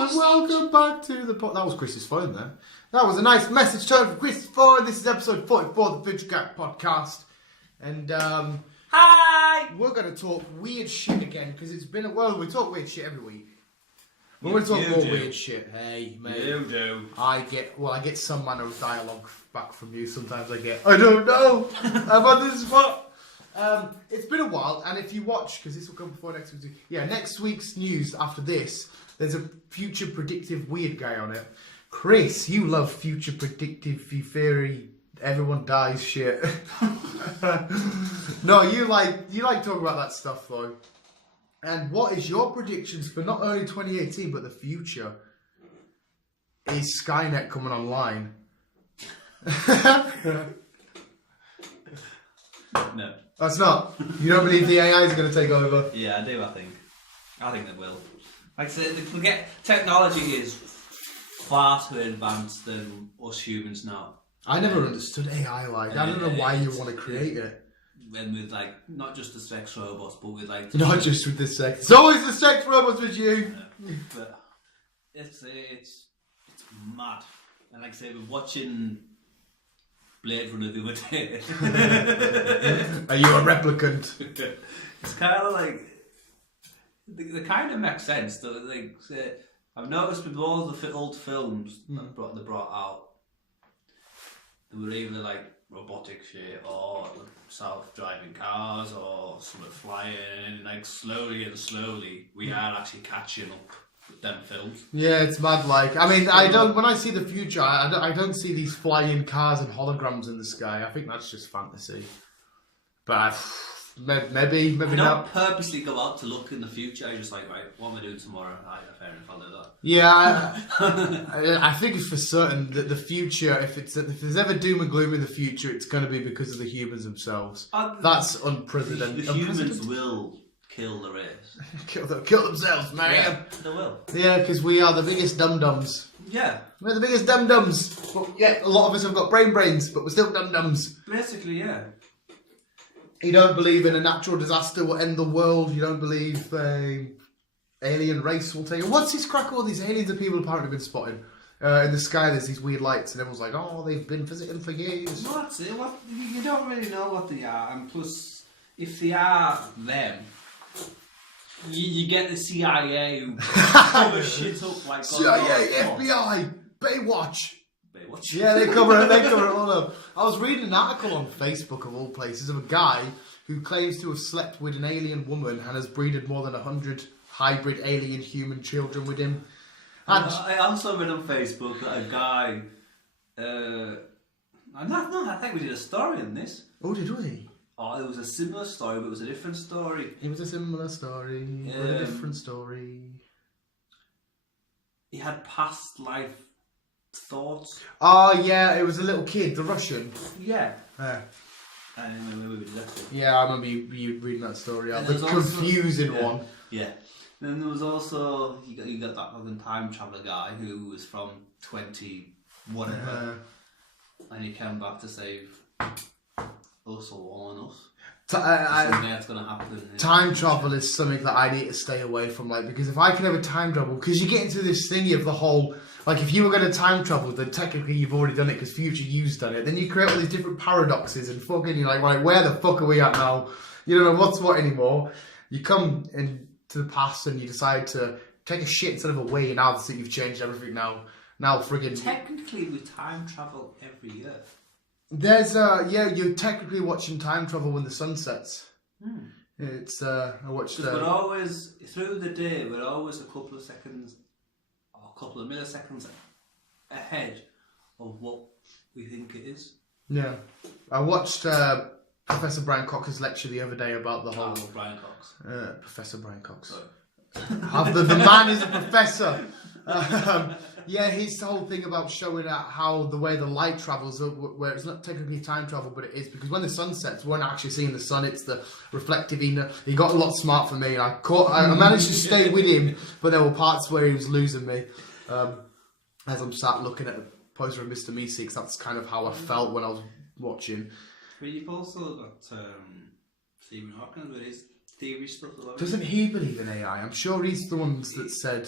and welcome back to the pod. That was Chris's phone there. That was a nice message tone from Chris's phone. This is episode 44 of the Future Gap podcast. And, Hi! we're going to talk weird shit again, because it's been we talk weird shit every week. We're going to talk more weird shit. Hey, mate. You do. I get some manner of dialogue back from you. Sometimes I don't know. I'm on the spot. It's been a while, and if you watch, because this will come before next week. Yeah, next week's news after this, there's a future predictive weird guy on it. Chris, you love future predictive theory. Everyone dies shit. No, you like talking about that stuff though. And what is your predictions for not only 2018 but the future? Is Skynet coming online? No. That's not. You don't believe the AI is going to take over? Yeah, I do, I think. I think they will. Like I said, technology is far too advanced than us humans now. I never understood AI like. I don't know why you want to create it. And with like, not just the sex robots, but with like... Not just with the sex. It's always the sex robots with you! But it's mad. And like I say, we're watching Blade Runner the other day. Are you a replicant? It's kind of like... They kind of make sense. Though. Like, I've noticed with all the old films that they brought out, they were either like robotic shit or self-driving cars or something flying, and like slowly we are actually catching up with them films. Yeah, it's mad. Like, I mean, when I see the future, I don't see these flying cars and holograms in the sky. I think that's just fantasy. But maybe I not. don't purposely go out to look in the future. I just like, right, what am I doing tomorrow? Fair enough, I'll do that. Yeah, I think it's for certain that the future, if there's ever doom and gloom in the future, it's going to be because of the humans themselves. That's unprecedented. The humans will kill the race. Kill themselves, man. Yeah, they will. Yeah, because we are the biggest dum-dums. Yeah. We're the biggest dum-dums. But yeah, a lot of us have got brains, but we're still dum-dums. Basically, yeah. You don't believe in a natural disaster will end the world. You don't believe alien race will take it. What's this crack? All these aliens and people apparently been spotted in the sky. There's these weird lights, and everyone's like, "Oh, they've been visiting for years." No, that's it. You don't really know what they are, and plus, if they are them, you get the CIA who cover shit up like CIA, FBI, Baywatch. Baywatch. Yeah, they cover it all up. I was reading an article on Facebook of all places of a guy who claims to have slept with an alien woman and has breeded more than 100 hybrid alien human children with him. And I also read on Facebook that a guy. I think we did a story on this. oh, was he? Oh, it was a similar story, but it was a different story. It was a similar story, but a different story. He had past life thoughts. Oh, yeah, it was a little kid, the Russian. Yeah. Yeah, I remember you reading that story out. The confusing one. Yeah. Then there was also, you got that fucking time traveller guy who was from 20 whatever, and he came back to save us or warn us. That's going to happen. Time travel is something that I need to stay away from, like, because if I can have a time travel, because you get into this thingy of the whole, like, if you were going to time travel, then technically you've already done it because future you've done it. Then you create all these different paradoxes and fucking you're like, right, where the fuck are we at now? You don't know what's what anymore. You come into the past and you decide to take a shit instead of a wee, and now that you've changed everything now friggin'... Technically we time travel every year. There's you're technically watching time travel when the sun sets. It's I watched. We're always through the day. We're always a couple of seconds, or a couple of milliseconds ahead of what we think it is. Yeah, I watched Professor Brian Cox's lecture the other day about the whole. Brian Cox. Professor Brian Cox. The man is a professor. Yeah, his whole thing about showing out how the way the light travels, where it's not technically time travel, but it is, because when the sun sets, we're not actually seeing the sun, it's the reflective inner. He got a lot smart for me. I managed to stay with him, but there were parts where he was losing me. As I'm sat looking at a poster of Mr. Meeseeks, that's kind of how I felt when I was watching. But you've also got Stephen Hawking with his theory stuff. Doesn't he believe in AI? I'm sure he's the ones that said...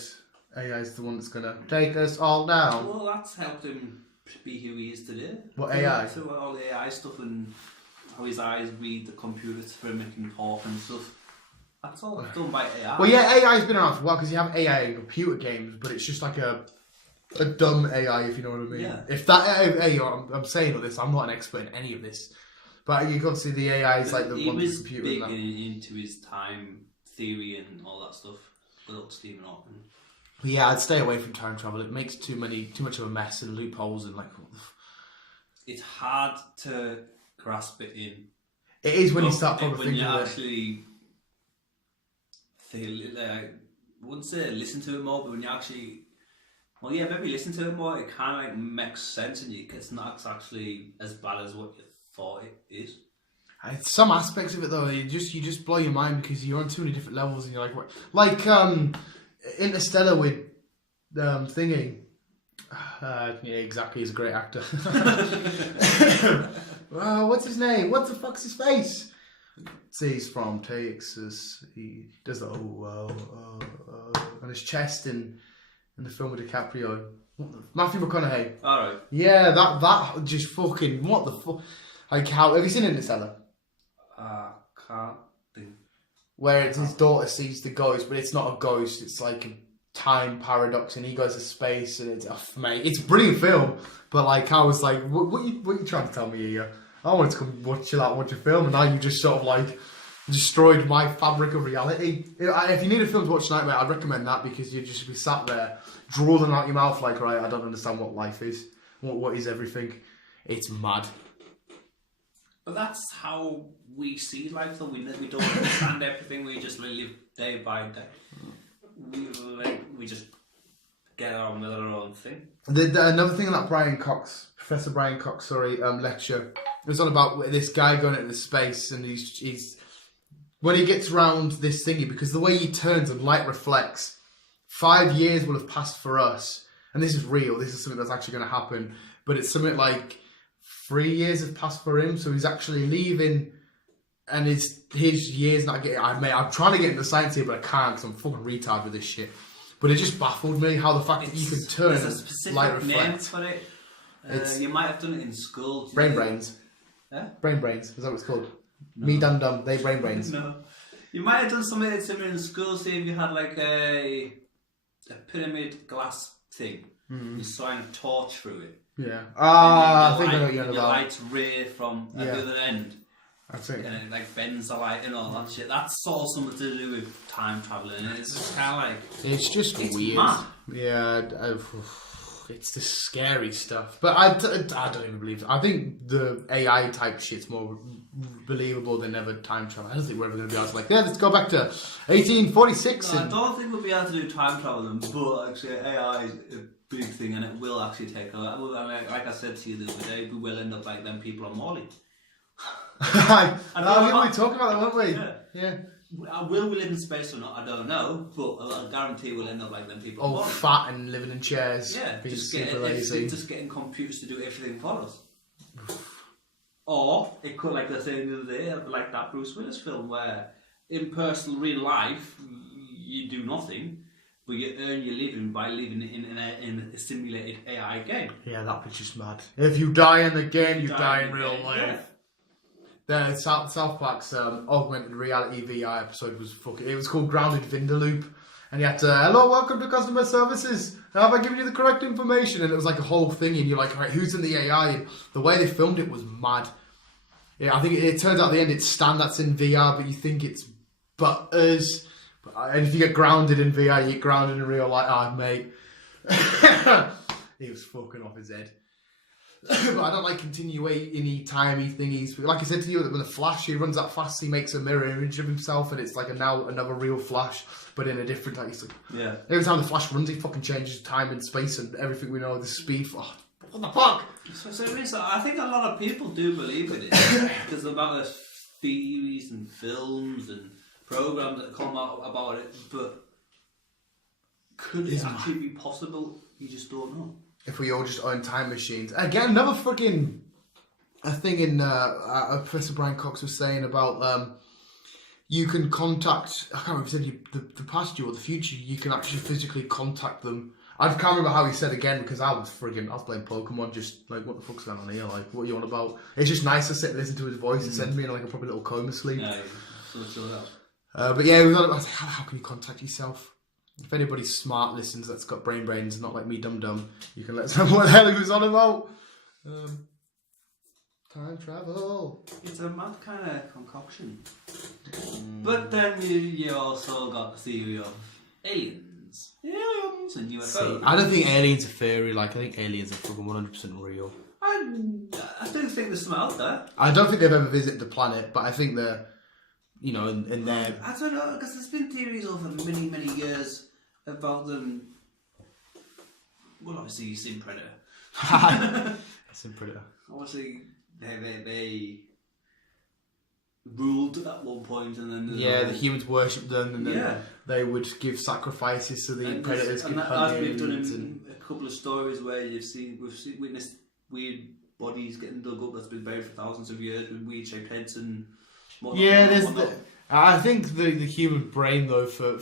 AI is the one that's gonna take us all down. Well, that's helped him be who he is today. What AI? So all the AI stuff and how his eyes read the computers for him and talk and stuff. That's all done by AI. Well, yeah, AI's been around for a while because you have AI in computer games, but it's just like a dumb AI, if you know what I mean. Yeah. If that, I'm saying all this, I'm not an expert in any of this, but you got to see the AI is like the he one was computer. big and that. into his time theory and all that stuff. Without Stephen Hawking. Yeah, I'd stay away from time travel. It makes too much of a mess and loopholes and like. It's hard to grasp it in. It is when you start probably when thinking you of it. actually I wouldn't say listen to it more, but when you actually, well, yeah, maybe listen to it more, it kind of like makes sense, and it's not actually as bad as what you thought it is. Some aspects of it though, you just blow your mind because you're on too many different levels, and you're like, what? Like Interstellar with thingy. Yeah, exactly. He's a great actor. What's his name? What the fuck's his face? See, he's from Texas. He does the on his chest in the film with DiCaprio. Matthew McConaughey. Alright. Yeah, that just fucking what the fuck? Like how have you seen Interstellar? Can't think. Where it's his daughter sees the ghost, but it's not a ghost. It's like a time paradox, and he goes to space, and it's mate, it's a brilliant film. But like, I was like, what you trying to tell me here? I wanted to come watch a film, and now you just sort of like destroyed my fabric of reality. If you need a film to watch tonight, mate, I'd recommend that because you'd just be sat there drooling out your mouth like, right, I don't understand what life is. What is everything? It's mad. But that's how we see life, though. We don't understand everything. We just live day by day. We just get on with our own thing. Another thing in that Professor Brian Cox, lecture, it was on about this guy going into space, and he's when he gets round this thingy, because the way he turns and light reflects, 5 years will have passed for us, and this is real. This is something that's actually going to happen, but it's something like 3 years have passed for him, so he's actually leaving, and his years not getting. I'm trying to get into science here, but I can't because I'm fucking retarded with this shit. But it just baffled me how the fact that you can turn there's a specific light reflect. name for it. You might have done it in school. Brains. Yeah? Brain brains. Is that what it's called? No. Me dum. They brain brains. No. You might have done something similar in school. Say if you had like a pyramid glass thing, you shine a torch through it. Yeah. I think I know what you're on about. Light ray from the other end. That's it. And it like bends the light and all that shit. That's all something to do with time traveling. And it's just kind of like it's just weird. Mad. Yeah. It's the scary stuff. But I don't even believe it. I think the AI type shit's more believable than ever time travel. I don't think we're ever going to be able to let's go back to 1846. No, I don't think we'll be able to do time traveling, but actually AI is a big thing, and it will actually take a lot. I mean, like I said to you the other day, we will end up like them people on Morley. We were talking about that, weren't we? Yeah. Will we live in space or not? I don't know, but I guarantee we'll end up like them people. Old, fat, and living in chairs. Yeah, being just super lazy. just getting computers to do everything for us. Or it could, like I was saying the other day, like that Bruce Willis film where, in personal real life, you do nothing, but you earn your living by living in a simulated AI game. Yeah, that was just mad. If you die in the game, you die in real life. Yeah. The South Park's augmented reality VR episode was fucking. It was called Grounded Vindaloop, and you had to, hello, welcome to customer services. Have I given you the correct information? And it was like a whole thing, and you're like, right, who's in the AI? And the way they filmed it was mad. Yeah, I think it turns out at the end it's Stan that's in VR, but you think it's Butters. And if you get grounded in VR, you get grounded in real life. Ah, mate, he was fucking off his head. But I don't like continuity timey thingies. Like I said to you, when the Flash, he runs that fast, he makes a mirror image of himself, and it's like another real Flash, but in a different like. Yeah. Every time the Flash runs, he fucking changes time and space and everything we know. The speed. Oh, what the fuck? So I think a lot of people do believe in it because about the theories and films and programs that come out about it, but could it actually be possible? You just don't know. If we all just own time machines. Again, another fucking a thing in Professor Brian Cox was saying about you can contact. I can't remember if he said the past you or the future. You can actually physically contact them. I can't remember how he said again because I was playing Pokemon, just like, what the fuck's going on here? Like, what are you on about? It's just nice to sit and listen to his voice and send me in like a probably little coma sleep. Yeah, so that. But yeah, we got. I was like, how can you contact yourself? If anybody smart listens that's got brains, not like me, dumb, you can let us know what the hell he was on about. Time travel. It's a mad kind of concoction. But then you also got the theory of aliens. Aliens and UFOs. I don't think aliens are theory. Like, I think aliens are fucking 100% real. I do think there's some out there. I don't think they've ever visited the planet, but I think they're, you know, in their... I don't know, because there's been theories over many, many years about them. Well, obviously, you've seen Predator. I've seen Predator. Obviously, they ruled at one point, and then the humans worshipped them, and then they would give sacrifices so the predators could hunt as we've done aliens in a couple of stories where we've witnessed weird bodies getting dug up that's been buried for thousands of years with weird shaped heads and whatnot. I think the human brain though for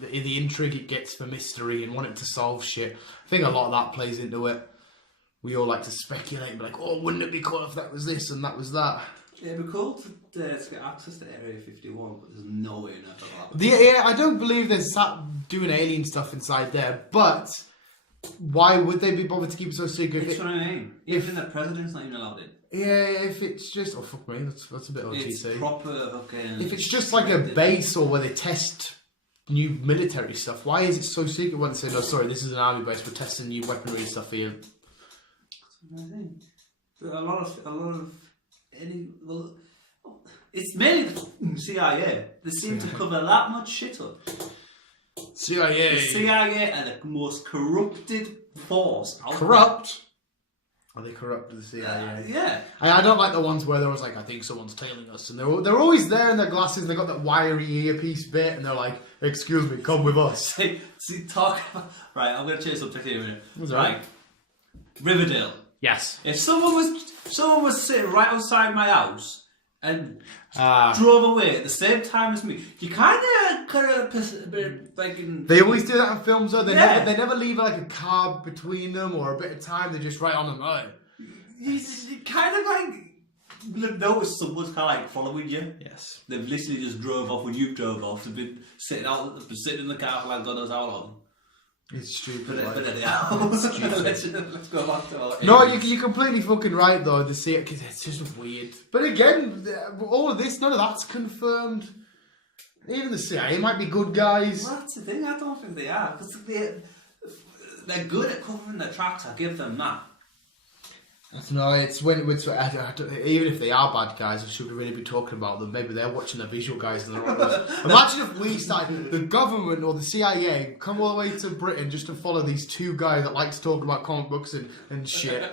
the intrigue it gets for mystery and wanting to solve shit. I think a lot of that plays into it. We all like to speculate and be like, oh, wouldn't it be cool if that was this and that was that? Yeah, it'd be cool to get access to Area 51, but there's no way in that. Yeah, I don't believe there's doing alien stuff inside there, but why would they be bothered to keep it so secret? That's what I mean. Even the president's not even allowed in. Yeah, if it's just... Oh, fuck me, that's a bit OTT. It's proper fucking... If it's just like a base or where they test new military stuff, why is it so secret when they say, no, sorry, this is an army base, we're testing new weaponry and stuff here? A lot of it's mainly the CIA. They seem to cover that much shit up. CIA. The CIA are the most corrupted force. Corrupt? Are they corrupt, the CIA? Yeah. I don't like the ones where there was like, I think someone's tailing us, and they're always there in their glasses, and they got that wiry earpiece bit, and they're like, excuse me, come with us. See, talk about... Right, I'm going to change subject here in a minute. Right. Riverdale. Yes. If someone was sitting right outside my house and drove away at the same time as me, you kind of like. They always do that in films, though. They never leave like a car between them or a bit of time. They're just right on them. Right. You kind of like notice someone's kind of like following you. Yes. They've literally just drove off when you drove off. They've been sitting in the car for like God knows how long. It's stupid. Let's go back to our... No, you're completely fucking right though. To see it, because it's just weird. But again, all of this, none of that's confirmed. Even the CIA might be good guys. Well, that's the thing. I don't think they are, because they're good at covering their tracks. I give them that. No, it's when even if they are bad guys, we should really be talking about them. Maybe they're watching the visual guys and they're on us. Imagine if we started, the government or the CIA come all the way to Britain just to follow these two guys that like to talk about comic books and shit.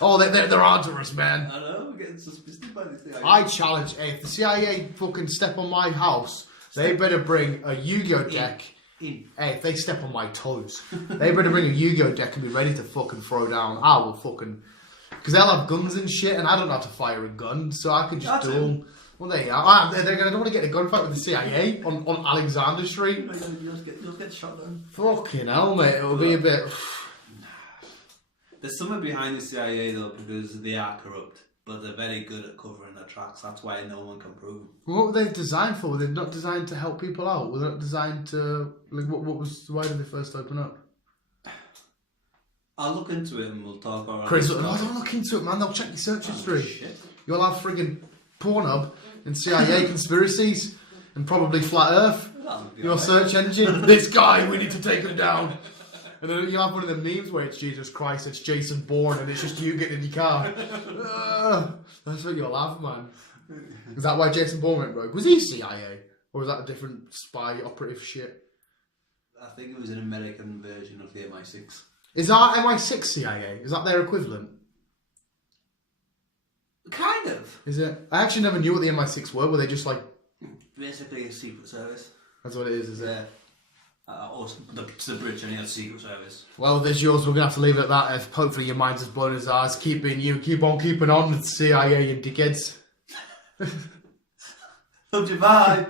Oh, they're onto us, man. I know, we're getting suspicious by the CIA. I challenge, if the CIA fucking step on my house, they better bring a Yu-Gi-Oh deck. Hey, if they step on my toes, they better bring a Yu-Gi-Oh deck and be ready to fucking throw down. I will fucking... Because they'll have guns and shit, and I don't know how to fire a gun, so I could just do them. Well, there you are. I don't want to get a gunfight with the CIA on Alexander Street. You'll get shot then. Fucking hell, mate. It'll be a bit... There's something behind the CIA, though, because they are corrupt, but they're very good at covering their tracks. That's why no one can prove them. What were they designed for? Were they not designed to help people out? Were they not designed to... Like, why did they first open up? I'll look into it and we'll talk about it. Chris, don't look into it, man. They'll check your search history. Shit. You'll have friggin' Pornhub and CIA conspiracies and probably Flat Earth. Your search engine. This guy, we need to take him down. And then you'll have one of the memes where it's Jesus Christ, it's Jason Bourne, and it's just you getting in your car. That's what you'll have, man. Is that why Jason Bourne went rogue? Was he CIA? Or was that a different spy operative shit? I think it was an American version of the MI6. Is that MI6 CIA? Is that their equivalent? Kind of. Is it? I actually never knew what the MI6 were. Were they just like... Basically a secret service. That's what it is it? Or the British and the secret service. Well, there's yours. We're going to have to leave it at that. Hopefully your mind's as blown as ours. Keep on keeping on with CIA and dickheads. Love you, bye.